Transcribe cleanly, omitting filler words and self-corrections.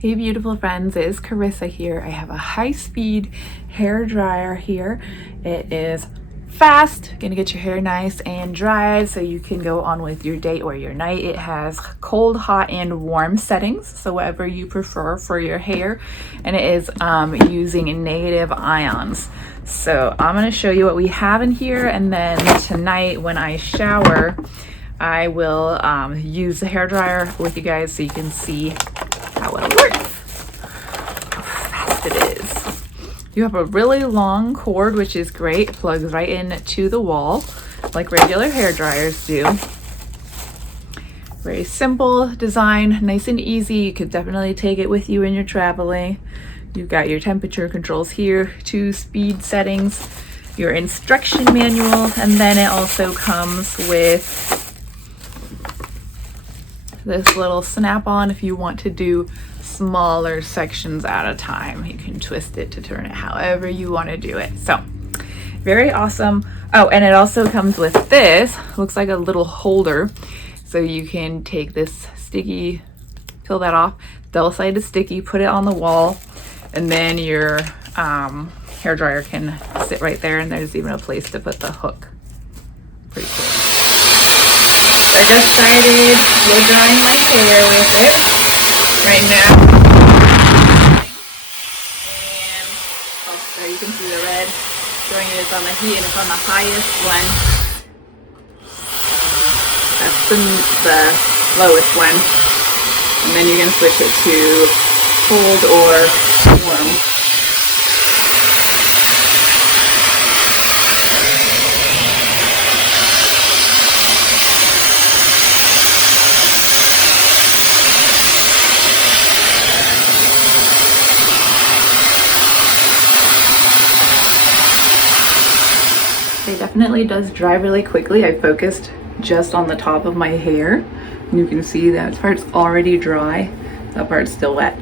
Hey beautiful friends, it's Carissa here. I have a high-speed hair dryer here. It is fast, gonna get your hair nice and dry so you can go on with your day or your night. It has cold, hot, and warm settings, so whatever you prefer for your hair. And it is using negative ions. So I'm gonna show you what we have in here, and then tonight when I shower, I will use the hair dryer with you guys so you can see how well it works, how fast it is. You have a really long cord, which is great. It plugs right into the wall like regular hair dryers do. Very simple design, nice and easy. You could definitely take it with you when you're traveling. You've got your temperature controls here, 2 speed settings, your instruction manual, and then it also comes with this little snap-on if you want to do smaller sections at a time. You can twist it to turn it however you want to do it. So very awesome. Oh, and it also comes with this, looks like a little holder, so you can take this sticky, peel that off, double-sided sticky, put it on the wall, and then your hair dryer can sit right there, and there's even a place to put the hook. Pretty cool. I just started blow drying my hair with it right now. And also you can see the red showing it is on the heat, and it's on the highest one. That's the lowest one. And then you can switch it to cold or warm. It definitely does dry really quickly. I focused just on the top of my hair. You can see that part's already dry. That part's still wet.